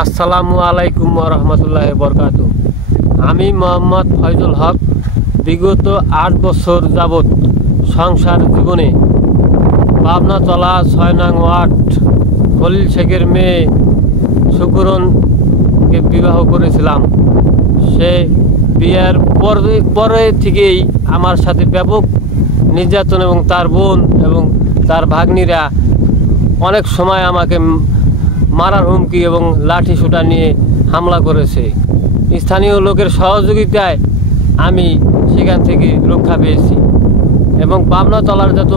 আসসালামু আলাইকুম রহমতুল্লাহি বরকাতু। আমি মোহাম্মদ ফয়জুল হক বিগত ৮ বছর যাবৎ সংসার জীবনে পাবনাতলা ৬ নং ওয়ার্ড খলিল শেখের মেয়ে শুকুরনকে বিবাহ করেছিলাম। সে বিয়ের পরে থেকেই আমার সাথে ব্যাপক নির্যাতন এবং তার বোন এবং তার ভাগ্নিরা অনেক সময় আমাকে মারার হুমকি এবং লাঠি সোঁটা নিয়ে হামলা করেছে। স্থানীয় লোকের সহযোগিতায় আমি সেখান থেকে রক্ষা পেয়েছি এবং পাবনাতলার যত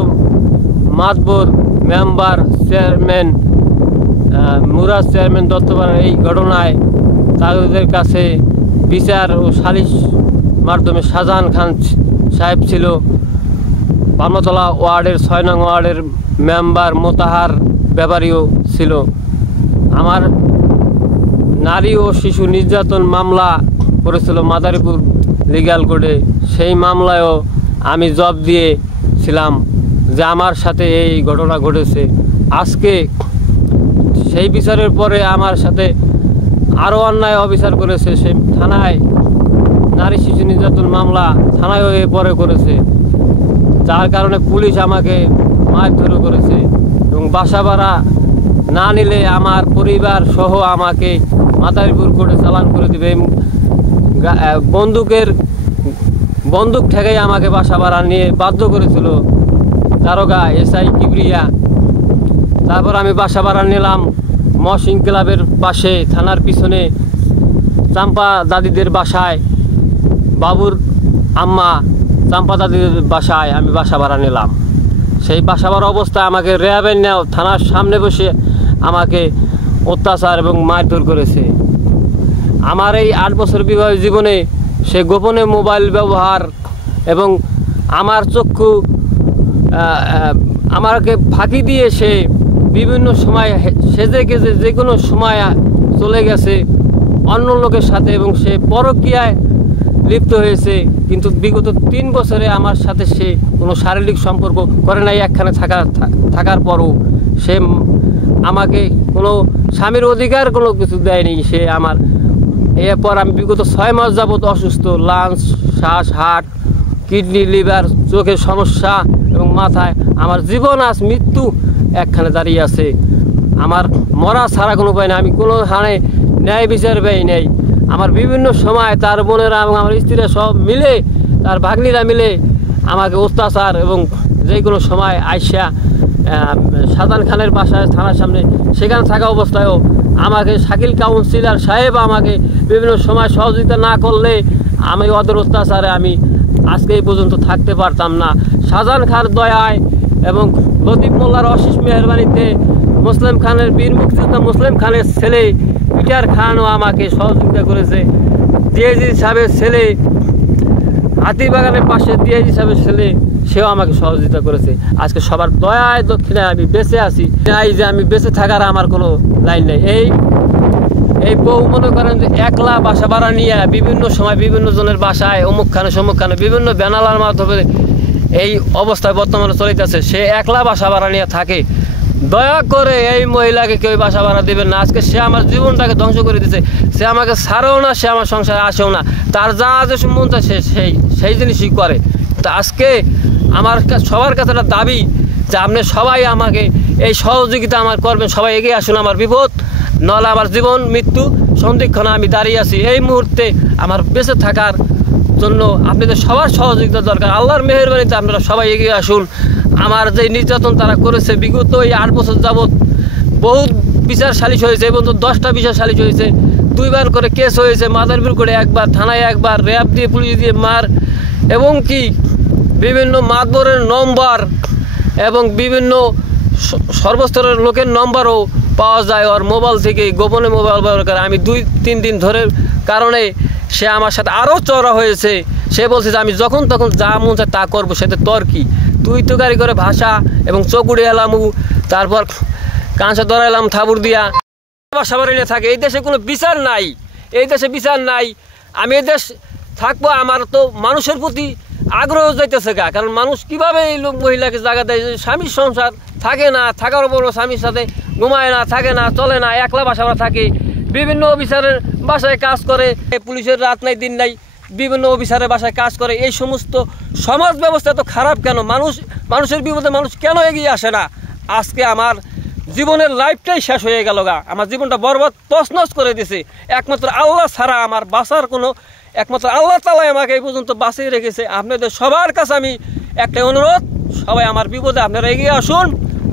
Matbar, member, chairman, Murad chairman দত্তপাড়ার এই ঘটনায় তাদের কাছে বিচার ও সালিশ মাধ্যমে শাহজাহান খান সাহেব ছিল, পাবনাতলা ওয়ার্ডের ৬ নং ওয়ার্ডের মেম্বার মোতাহার ব্যাপারীও ছিল। আমার নারী ও শিশু নির্যাতন মামলা করেছিল মাদারীপুর লিগ্যাল কোর্টে। সেই মামলায়ও আমি জবাব দিয়েছিলাম যে আমার সাথে এই ঘটনা ঘটেছে। আজকে সেই বিচারের পরে আমার সাথে আরও অন্যায় অবিচার করেছে। সে থানায় নারী শিশু নির্যাতন মামলা থানায়ও পরে করেছে, যার কারণে পুলিশ আমাকে মারধর করেছে এবং বাসা ভাড়া না নিলে আমার পরিবার সহ আমাকে মাদারীপুর কোর্টে চালান করে দেবে। বন্দুক ঠেকাই আমাকে বাসা ভাড়া নিয়ে বাধ্য করেছিল দারোগা এসআই কিবরিয়া। তারপর আমি বাসা ভাড়া নিলাম মহসিন ক্লাবের পাশে থানার পিছনে চাম্পা দাদিদের বাসায়, বাবুর আম্মা চাম্পা দাদিদের বাসায় আমি বাসা ভাড়া নিলাম। সেই বাসা ভাড়া অবস্থায় আমাকে র্যাবের নেও থানার সামনে বসে আমাকে অত্যাচার এবং মারধর করেছে। আমার এই ৮ বছর বিবাহ জীবনে সে গোপনে মোবাইল ব্যবহার এবং আমার চক্ষু আমাকে ফাঁকি দিয়ে সে বিভিন্ন সময় সেজে গেছে, যে কোনো সময় চলে গেছে অন্য লোকের সাথে এবং সে পরকীয়ায় লিপ্ত হয়েছে। কিন্তু বিগত ৩ বছরে আমার সাথে সে কোনো শারীরিক সম্পর্ক করে নাই। একখানে থাকার পরও সে আমাকে কোনো স্বামীর অধিকার কোনো কিছু দেয়নি। সে আমার এরপর আমি বিগত ৬ মাস যাবৎ অসুস্থ, লাঞ্চ, শ্বাস, হার্ট, কিডনি, লিভার, চোখের সমস্যা এবং মাথায় আমার জীবন আজ মৃত্যু একখানে দাঁড়িয়ে আছে। আমার মরা ছাড়া কোনো উপায় নেই। আমি কোনো হানে ন্যায় বিচার পাই নেই। আমার বিভিন্ন সময় তার বোনেরা এবং আমার স্ত্রীরা সব মিলে, তার ভাগ্নিরা মিলে আমাকে অত্যাচার এবং যে কোনো সময় আইসা শাহজাহান খানের বাসায় থানার সামনে সেখানে থাকা অবস্থায়ও আমাকে শাকিল কাউন্সিলর সাহেব আমাকে বিভিন্ন সময় সহযোগিতা না করলে আমি ওদের অত্যাচারে আমি আজকে এই পর্যন্ত থাকতে পারতাম না। শাহজাহান খান দয়ায় এবং লতিফ মোল্লার অশেষ মেহরবানিতে মুসলিম খানের বীর মুক্তিযোদ্ধা মুসলিম খানের ছেলে পিটার খানও আমাকে সহযোগিতা করেছে। ডিআইজি সাহেবের ছেলে হাতিবাগানের পাশে ডিআইজি সাহেবের ছেলে সেও আমাকে সহযোগিতা করেছে। আজকে সবার দয়ায় দক্ষিণে আমি বেঁচে আছি। এই যে আমি বেঁচে থাকার আমার কোনো লাইন নেই। এই বউ মনে করেন যে একলা বাসা ভাড়া নিয়ে বিভিন্ন সময় বিভিন্ন জনের বাসায় অমুকখানে সমুকখানে বিভিন্ন ব্যানালার মাধ্যমে এই অবস্থায় বর্তমানে চলিতেছে। সে একলা বাসা ভাড়া নিয়ে থাকে। দয়া করে এই মহিলাকে কেউ বাসা ভাড়া দেবেন না। আজকে সে আমার জীবনটাকে ধ্বংস করে দিচ্ছে। সে আমাকে ছাড়েও না, সে আমার সংসারে আসেও না। তার যা যে মন চায় সেই জিনিসই করে। তো আজকে আমার সবার কাছে একটা দাবি যে আপনি সবাই আমাকে এই সহযোগিতা আমার করবেন, সবাই এগিয়ে আসুন। আমার বিপদ নলে আমার জীবন মৃত্যু সন্ধিক্ষণে আমি দাঁড়িয়ে আছি। এই মুহূর্তে আমার বেঁচে থাকার জন্য আপনাদের সবার সহযোগিতা দরকার। আল্লাহর মেহেরবানিতে আপনারা সবাই এগিয়ে আসুন। আমার যে নির্যাতন তারা করেছে বিগত এই ৮ বছর যাবৎ বহুত বিচার সালিশ হয়েছে এবং 10টা বিচার সালিশ হয়েছে, 2বার করে কেস হয়েছে। মাদারীপুর করে একবার, থানায় একবার, র্যাব দিয়ে পুলিশ দিয়ে মার এবং কি বিভিন্ন মাতবরের নম্বর এবং বিভিন্ন সর্বস্তরের লোকের নম্বরও পাওয়া যায় ওর মোবাইল থেকে। গোপনে মোবাইল ব্যবহার করে আমি 2-3 দিন ধরে কারণে সে আমার সাথে আরও চড়া হয়েছে। সে বলছে যে আমি যখন তখন যা মন চায় তা করবো, সেটা তোর কি? তুই তো গাড়ি করে ভাষা এবং চকুড়ে এলামু, তারপর কাঁচা ধরা এলাম থাবুর দিয়া বাসা বাড়ি থাকে। এই দেশে কোনো বিচার নাই, এই দেশে বিচার নাই। আমি এই দেশ থাকবো, আমার তো মানুষের প্রতি আগ্রহ যাইতেছে গা। কারণ মানুষ কীভাবে এই লোক মহিলাকে জায়গা দেয়? স্বামীর সংসার থাকে না, থাকার উপর স্বামীর সাথে ঘুমায় না, থাকে না, চলে না, একলা বাসা থাকে। বিভিন্ন অফিসারের বাসায় কাজ করে, পুলিশের রাত নাই দিন নাই, বিভিন্ন অফিসারের বাসায় কাজ করে। এই সমস্ত সমাজ ব্যবস্থা এত খারাপ কেন? মানুষের বিপদে মানুষ কেন এগিয়ে আসে না? আজকে আমার জীবনের লাইফটাই শেষ হয়ে গেল গা, আমার জীবনটা বরবাদ তছনছ করে দিয়েছে। একমাত্র আল্লাহ ছাড়া আমার বাঁচার কোনো, একমাত্র আল্লাহ তাআলাই আমাকে এই পর্যন্ত বাঁচিয়ে রেখেছে। আপনাদের সবার কাছে আমি একটাই অনুরোধ, সবাই আমার বিপদে আপনারা এগিয়ে আসুন।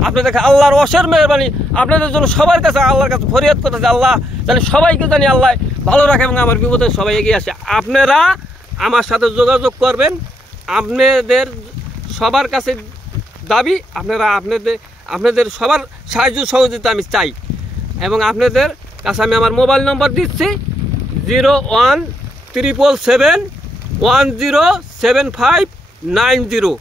আপনাদের আল্লাহর অশেষ মেহরবানি, আপনাদের জন্য সবার কাছে আল্লাহর কাছে ফরিয়াদ করতেছে, আল্লাহ জানি সবাইকে জানি আল্লাহ ভালো রাখে এবং আমার বিপদে সবাই এগিয়ে আসে। আপনারা আমার সাথে যোগাযোগ করবেন, আপনাদের সবার কাছে দাবি, আপনাদের সবার সাহায্য সহযোগিতা আমি চাই। এবং আপনাদের কাছে আমি আমার মোবাইল নম্বর দিচ্ছি 017771075990।